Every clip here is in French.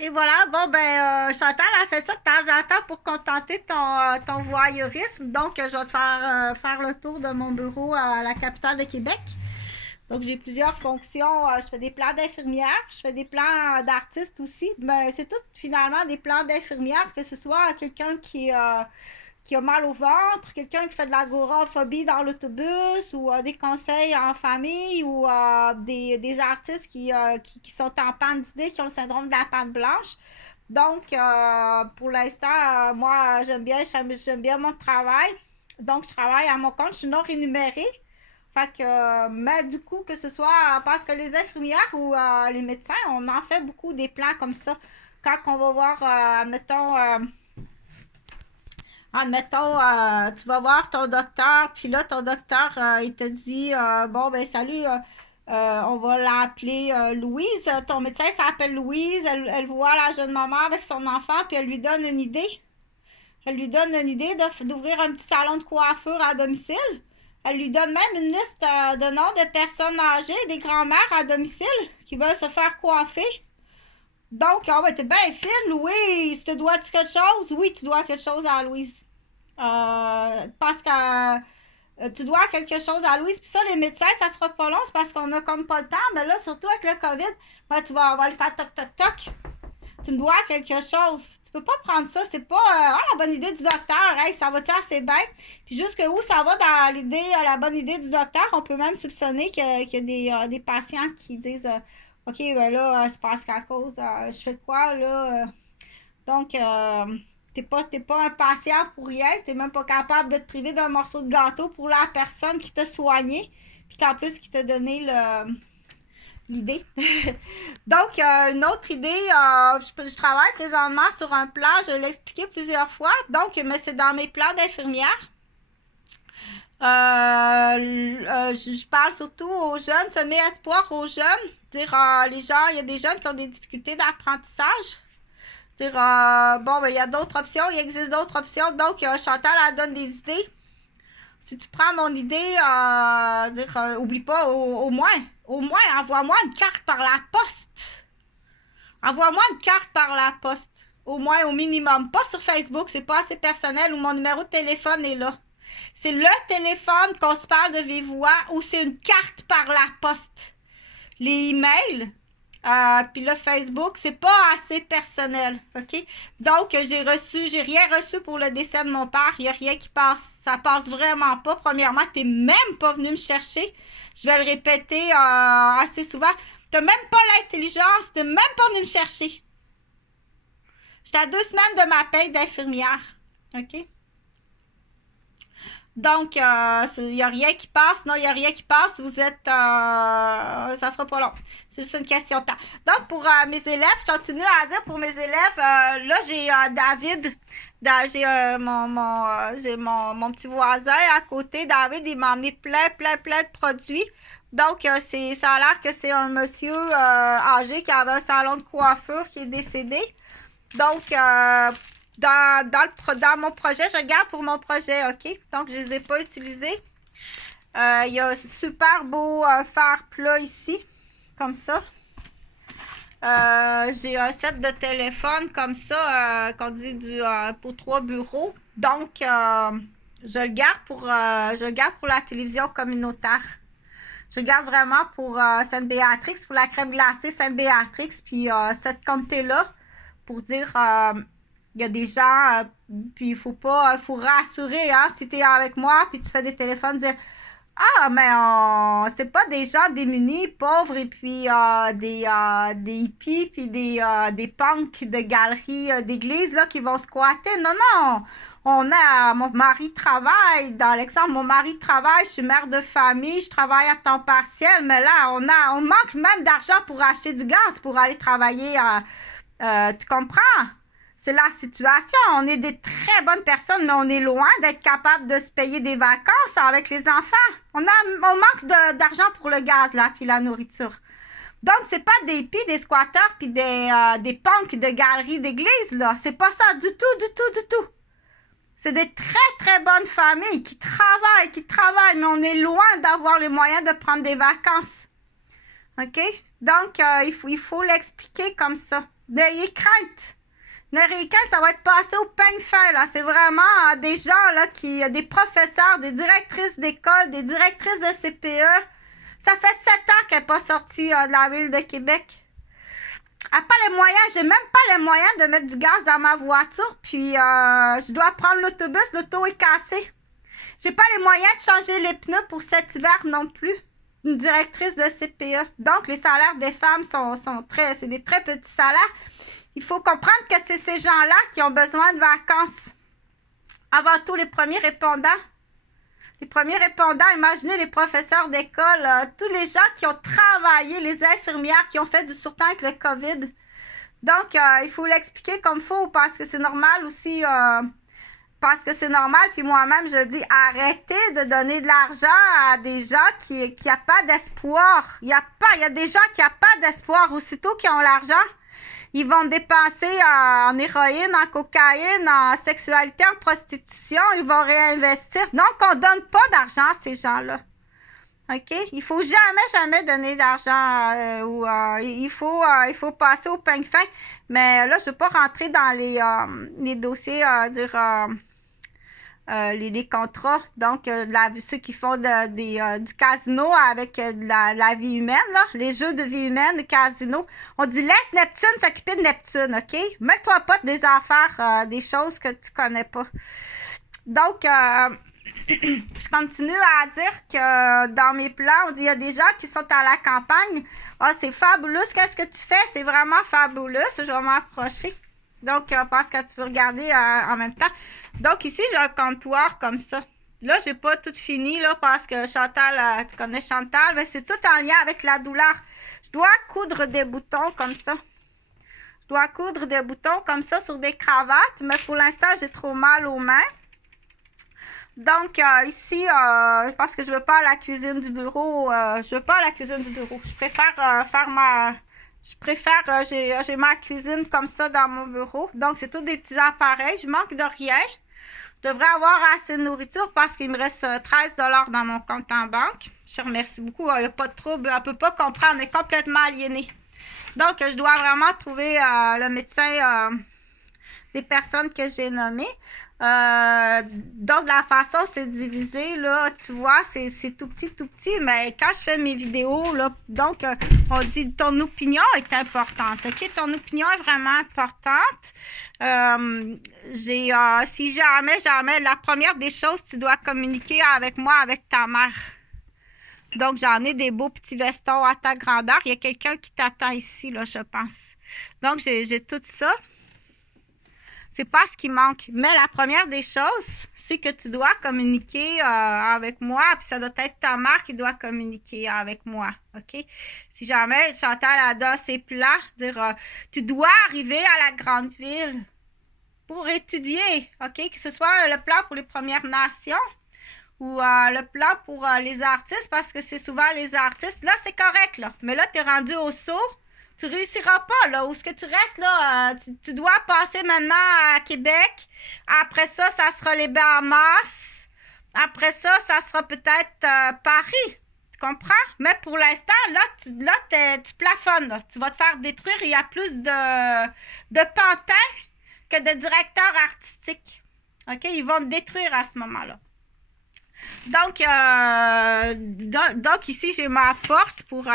Et voilà, bon, ben, Chantal a fait ça de temps en temps pour contenter ton voyeurisme. Donc, je vais te faire le tour de mon bureau à la capitale de Québec. Donc, j'ai plusieurs fonctions. Je fais des plans d'infirmière, je fais des plans d'artiste aussi. Ben, c'est tout finalement des plans d'infirmière, que ce soit quelqu'un qui a mal au ventre, quelqu'un qui fait de l'agoraphobie dans l'autobus, ou des conseils en famille, ou des artistes qui sont en panne d'idées, qui ont le syndrome de la panne blanche. Donc, pour l'instant, moi, j'aime bien mon travail. Donc, je travaille à mon compte, je suis non rémunérée. Fait que, mais du coup, que ce soit parce que les infirmières ou les médecins, on en fait beaucoup des plans comme ça. Quand on va voir, admettons, tu vas voir ton docteur, puis là, ton docteur, il te dit, bon, ben, salut, on va l'appeler Louise. Ton médecin s'appelle Louise. Elle voit la jeune maman avec son enfant, puis elle lui donne une idée. Elle lui donne une idée d'ouvrir un petit salon de coiffure à domicile. Elle lui donne même une liste de noms de personnes âgées, des grands-mères à domicile qui veulent se faire coiffer. Donc, oh, ben, t'es bien fine, Louise. Tu dois-tu quelque chose? Oui, tu dois quelque chose à Louise. Parce que tu dois quelque chose à Louise. Puis ça, les médecins, ça sera pas long, c'est parce qu'on a comme pas le temps. Mais là, surtout avec le COVID, ben, on va lui faire toc toc toc. Tu me dois quelque chose. Tu peux pas prendre ça. C'est pas la bonne idée du docteur. Hey, ça va-tu assez bien? Puis jusque où ça va dans l'idée, la bonne idée du docteur, on peut même soupçonner qu'il y a des patients qui disent OK, ben là, c'est parce qu'à cause, je fais quoi là? Donc, t'es pas un patient pour rien. T'es même pas capable de te priver d'un morceau de gâteau pour la personne qui t'a soigné. Puis qu'en plus, qui t'a donné l'idée. Donc, une autre idée, je travaille présentement sur un plan, je l'ai expliqué plusieurs fois, donc, mais c'est dans mes plans d'infirmière. Je parle surtout aux jeunes, semer espoir aux jeunes, dire les gens, il y a des jeunes qui ont des difficultés d'apprentissage. Dire, bon, ben, il y a d'autres options, il existe d'autres options, donc Chantal, elle donne des idées. Si tu prends mon idée, dire, oublie pas, au moins, envoie-moi une carte par la poste. Envoie-moi une carte par la poste. Au moins, au minimum. Pas sur Facebook, c'est pas assez personnel, ou mon numéro de téléphone est là. C'est le téléphone qu'on se parle de vive voix, ou c'est une carte par la poste. Les emails, puis le Facebook, c'est pas assez personnel, ok? Donc, j'ai rien reçu pour le décès de mon père. Il y a rien qui passe. Ça passe vraiment pas. Premièrement, t'es même pas venu me chercher. Je vais le répéter assez souvent. T'as même pas l'intelligence. T'es même pas venu me chercher. J'étais à 2 semaines de ma paye d'infirmière, ok? Donc, il n'y a rien qui passe. Non, il n'y a rien qui passe. Vous êtes... ça sera pas long. C'est juste une question de temps. Donc, pour mes élèves, je continue à dire pour mes élèves, là, j'ai David. J'ai mon petit voisin à côté. David, il m'a emmené plein de produits. Donc, ça a l'air que c'est un monsieur âgé qui avait un salon de coiffure qui est décédé. Donc, dans mon projet, je garde pour mon projet, OK? Donc, je ne les ai pas utilisés. Il y a un super beau fer plat ici, comme ça. J'ai un set de téléphone comme ça, qu'on dit pour 3 bureaux. Donc, je le garde pour la télévision communautaire. Je le garde vraiment pour Sainte-Béatrix, pour la crème glacée Sainte-Béatrix, puis cette comté-là, pour dire il y a des gens, puis il faut rassurer, hein, si tu es avec moi, puis tu fais des téléphones, dire ah, mais c'est pas des gens démunis, pauvres, et puis des hippies, puis des punks de galeries d'église là, qui vont squatter. Non, non, mon mari travaille, dans l'exemple, mon mari travaille, je suis mère de famille, je travaille à temps partiel, mais là, on manque même d'argent pour acheter du gaz, pour aller travailler, tu comprends? C'est la situation. On est des très bonnes personnes, mais on est loin d'être capable de se payer des vacances avec les enfants. On manque d'argent pour le gaz, là, puis la nourriture. Donc, c'est pas des hippies, des squatteurs, puis des punks de galeries d'église, là. C'est pas ça du tout. C'est des très bonnes familles qui travaillent, mais on est loin d'avoir les moyens de prendre des vacances. OK? Donc, il faut l'expliquer comme ça. N'ayez crainte. N'ayez crainte, ça va être passé au peigne fin, là. C'est vraiment des gens, là, des professeurs, des directrices d'école, des directrices de CPE. Ça fait 7 ans qu'elle n'est pas sortie de la ville de Québec. Elle n'a pas les moyens, j'ai même pas les moyens de mettre du gaz dans ma voiture, puis je dois prendre l'autobus, l'auto est cassée. J'ai pas les moyens de changer les pneus pour cet hiver non plus. Une directrice de CPE. Donc, les salaires des femmes c'est des très petits salaires. Il faut comprendre que c'est ces gens-là qui ont besoin de vacances. Avant tout, les premiers répondants. Les premiers répondants, imaginez les professeurs d'école, tous les gens qui ont travaillé, les infirmières qui ont fait du surtemps avec le COVID. Donc, il faut l'expliquer comme il faut parce que c'est normal aussi. Parce que c'est normal, puis moi-même, je dis, arrêtez de donner de l'argent à des gens qui n'ont pas d'espoir. Il y a des gens qui n'ont pas d'espoir. Aussitôt qu'ils ont l'argent, ils vont dépenser en héroïne, en cocaïne, en sexualité, en prostitution. Ils vont réinvestir. Donc, on ne donne pas d'argent à ces gens-là. OK? Il faut jamais donner d'argent. Il faut passer au peigne fin. Mais là, je ne veux pas rentrer dans les dossiers, les contrats, donc ceux qui font du casino avec la vie humaine, là, les jeux de vie humaine, le casino. On dit laisse Neptune s'occuper de Neptune, OK? Mets-toi pas des affaires, des choses que tu connais pas. Donc, je continue à dire que dans mes plans, on dit il y a des gens qui sont à la campagne. Ah, c'est fabuleux, qu'est-ce que tu fais? C'est vraiment fabuleux. Je vais m'approcher. Donc, parce que tu veux regarder en même temps. Donc, ici, j'ai un comptoir comme ça. Là, j'ai pas tout fini, là, parce que Chantal, tu connais Chantal, mais c'est tout en lien avec la douleur. Je dois coudre des boutons comme ça. Je dois coudre des boutons comme ça sur des cravates, mais pour l'instant, j'ai trop mal aux mains. Donc, ici, parce que je veux pas à la cuisine du bureau, Je préfère j'ai ma cuisine comme ça dans mon bureau. Donc, c'est tous des petits appareils. Je manque de rien. Je devrais avoir assez de nourriture parce qu'il me reste 13 $ dans mon compte en banque. Je remercie beaucoup. Il n'y a pas de trouble. Elle ne peut pas comprendre. On est complètement aliénée. Donc, je dois vraiment trouver le médecin des personnes que j'ai nommées. Donc, la façon, c'est divisé, là, tu vois, c'est tout petit, mais quand je fais mes vidéos, là, donc, on dit ton opinion est importante, OK? Ton opinion est vraiment importante. Si jamais, la première des choses, tu dois communiquer avec moi, avec ta mère. Donc, j'en ai des beaux petits vestons à ta grandeur. Il y a quelqu'un qui t'attend ici, là, je pense. Donc, j'ai tout ça. C'est pas ce qui manque. Mais la première des choses, c'est que tu dois communiquer avec moi, puis ça doit être ta mère qui doit communiquer avec moi, OK? Si jamais Chantal a dans ses plans, dire tu dois arriver à la grande ville pour étudier, OK? Que ce soit le plan pour les Premières Nations ou le plan pour les artistes, parce que c'est souvent les artistes. Là, c'est correct, là. Mais là, tu es rendu au saut. Tu réussiras pas, là. Où est-ce que tu restes, là? Tu dois passer maintenant à Québec. Après ça, ça sera les Bahamas. Après ça, ça sera peut-être Paris. Tu comprends? Mais pour l'instant, là, tu plafonnes, là. Tu vas te faire détruire. Il y a plus de pantins que de directeurs artistiques. OK? Ils vont te détruire à ce moment-là. Donc ici, j'ai ma porte pour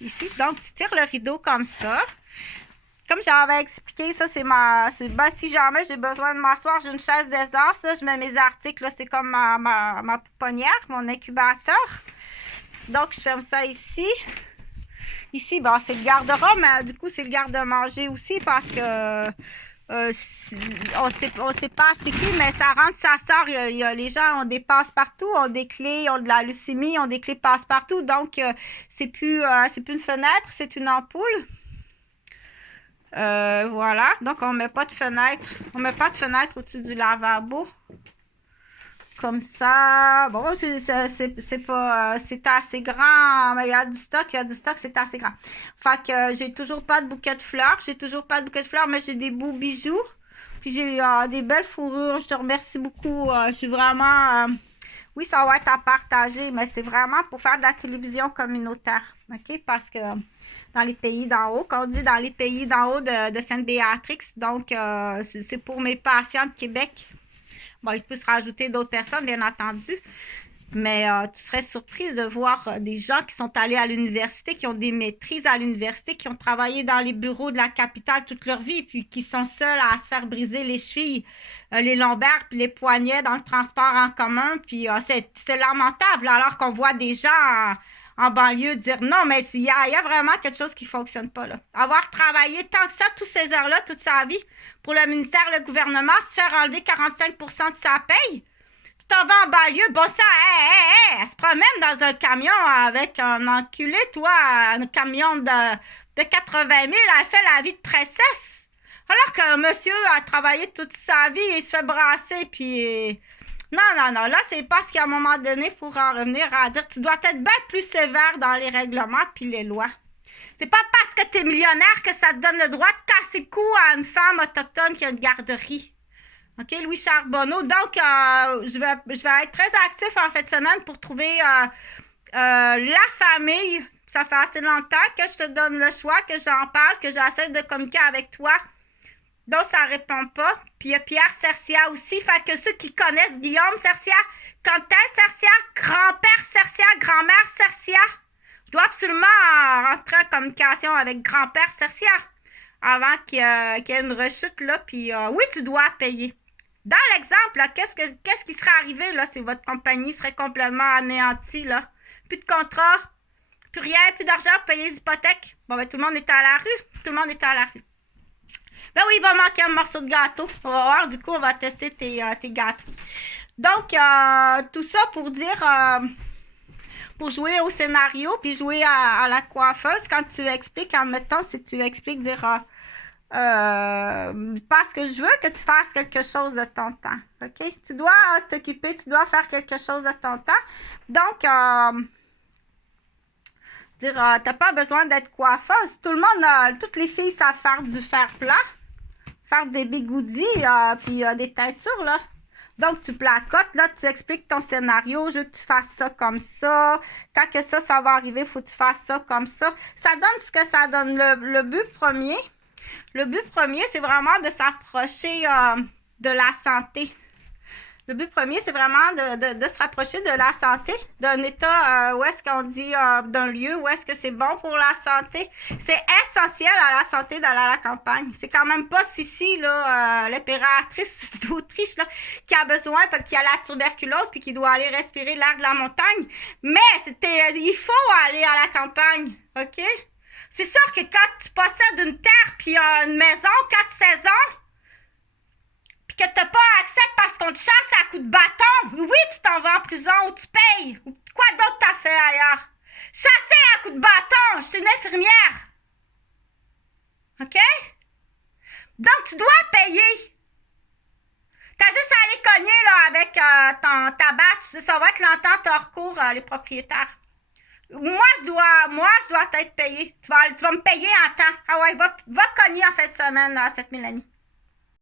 ici. Donc, tu tires le rideau comme ça. Comme j'avais expliqué, ça, si jamais j'ai besoin de m'asseoir, j'ai une chaise d'aisance. Là, je mets mes articles. Là, c'est comme ma pouponnière, mon incubateur. Donc, je ferme ça ici. Ici, bon, c'est le garde-robe, mais du coup, c'est le garde-manger aussi parce que on sait pas c'est qui, mais ça rentre, ça sort. Les gens ont des passe-partout, ont des clés, ont de la leucémie, ont des clés passe-partout. Donc, c'est plus une fenêtre, c'est une ampoule. Voilà. Donc, on met pas de fenêtre. On met pas de fenêtre au-dessus du lavabo. Comme ça. Bon, c'est assez grand. Mais il y a du stock, c'est assez grand. Fait que j'ai toujours pas de bouquet de fleurs. Mais j'ai des beaux bijoux. Puis j'ai des belles fourrures. Je te remercie beaucoup. Je suis vraiment... oui, ça va être à partager, mais c'est vraiment pour faire de la télévision communautaire. OK? Parce que dans les pays d'en haut, quand on dit dans les pays d'en haut de Sainte-Béatrix, donc c'est pour mes patients de Québec. Bon, il peut se rajouter d'autres personnes, bien entendu. Mais tu serais surprise de voir des gens qui sont allés à l'université, qui ont des maîtrises à l'université, qui ont travaillé dans les bureaux de la capitale toute leur vie, puis qui sont seuls à se faire briser les chevilles, les lombaires, puis les poignets dans le transport en commun. Puis c'est lamentable, alors qu'on voit des gens en banlieue dire non, mais il y a vraiment quelque chose qui ne fonctionne pas, là. Avoir travaillé tant que ça, toutes ces heures-là, toute sa vie, pour le ministère, le gouvernement, se faire enlever 45% de sa paye. T'en vas en banlieue, bon ça, elle se promène dans un camion avec un enculé, toi, un camion de 80 000, elle fait la vie de princesse. Alors que monsieur a travaillé toute sa vie, il se fait brasser, puis... Non, là, c'est parce qu'à un moment donné, pour en revenir à dire, tu dois être bien plus sévère dans les règlements puis les lois. C'est pas parce que t'es millionnaire que ça te donne le droit de casser le cou à une femme autochtone qui a une garderie. OK, Louis Charbonneau. Donc, je vais être très actif en fin de semaine pour trouver la famille. Ça fait assez longtemps que je te donne le choix, que j'en parle, que j'essaie de communiquer avec toi. Donc, ça ne répond pas. Puis, il y a Pierre Cercia aussi. Fait que ceux qui connaissent Guillaume Cercia, Quentin Cercia, grand-père Cercia, grand-mère Cercia, je dois absolument rentrer en communication avec grand-père Cercia avant qu'il y ait une rechute, là. Puis, oui, tu dois payer. Dans l'exemple, qu'est-ce qui serait arrivé là, si votre compagnie serait complètement anéantie, là? Plus de contrat, plus rien, plus d'argent pour payer les hypothèques. Bon, ben, tout le monde était à la rue. Tout le monde était à la rue. Ben oui, il va manquer un morceau de gâteau. On va voir, du coup, on va tester tes gâteries. Donc, tout ça pour dire... pour jouer au scénario, puis jouer à la coiffeuse, quand tu expliques, admettons, si tu expliques, dire... parce que je veux que tu fasses quelque chose de ton temps, OK? Tu dois t'occuper, tu dois faire quelque chose de ton temps. Donc, t'as pas besoin d'être coiffeuse. Tout le monde, toutes les filles savent faire du fer plat, faire des bigoudis, puis des teintures, là. Donc, tu placotes, là, tu expliques ton scénario, je veux que tu fasses ça comme ça. Quand que ça va arriver, il faut que tu fasses ça comme ça. Ça donne ce que ça donne. Le but premier... Le but premier, c'est vraiment de s'approcher de la santé. Le but premier, c'est vraiment de se rapprocher de la santé, d'un état où est-ce qu'on dit, d'un lieu où est-ce que c'est bon pour la santé. C'est essentiel à la santé d'aller à la campagne. C'est quand même pas Sissi, là, l'impératrice d'Autriche, là, qui a besoin, qui a la tuberculose, puis qui doit aller respirer l'air de la montagne. Mais il faut aller à la campagne, OK? C'est sûr que quand tu possèdes une terre puis une maison, 4 saisons, puis que t'as pas accès parce qu'on te chasse à coups de bâton, oui, tu t'en vas en prison ou tu payes. Ou quoi d'autre t'as fait ailleurs? Chasser à coups de bâton, je suis une infirmière. OK? Donc, tu dois payer. T'as juste à aller cogner là, avec ta batch. Ça va être l'entente hors cours, les propriétaires. Moi, je dois t'être payé. Tu vas me payer en temps. Ah ouais, va cogner en fin de semaine à cette Mélanie.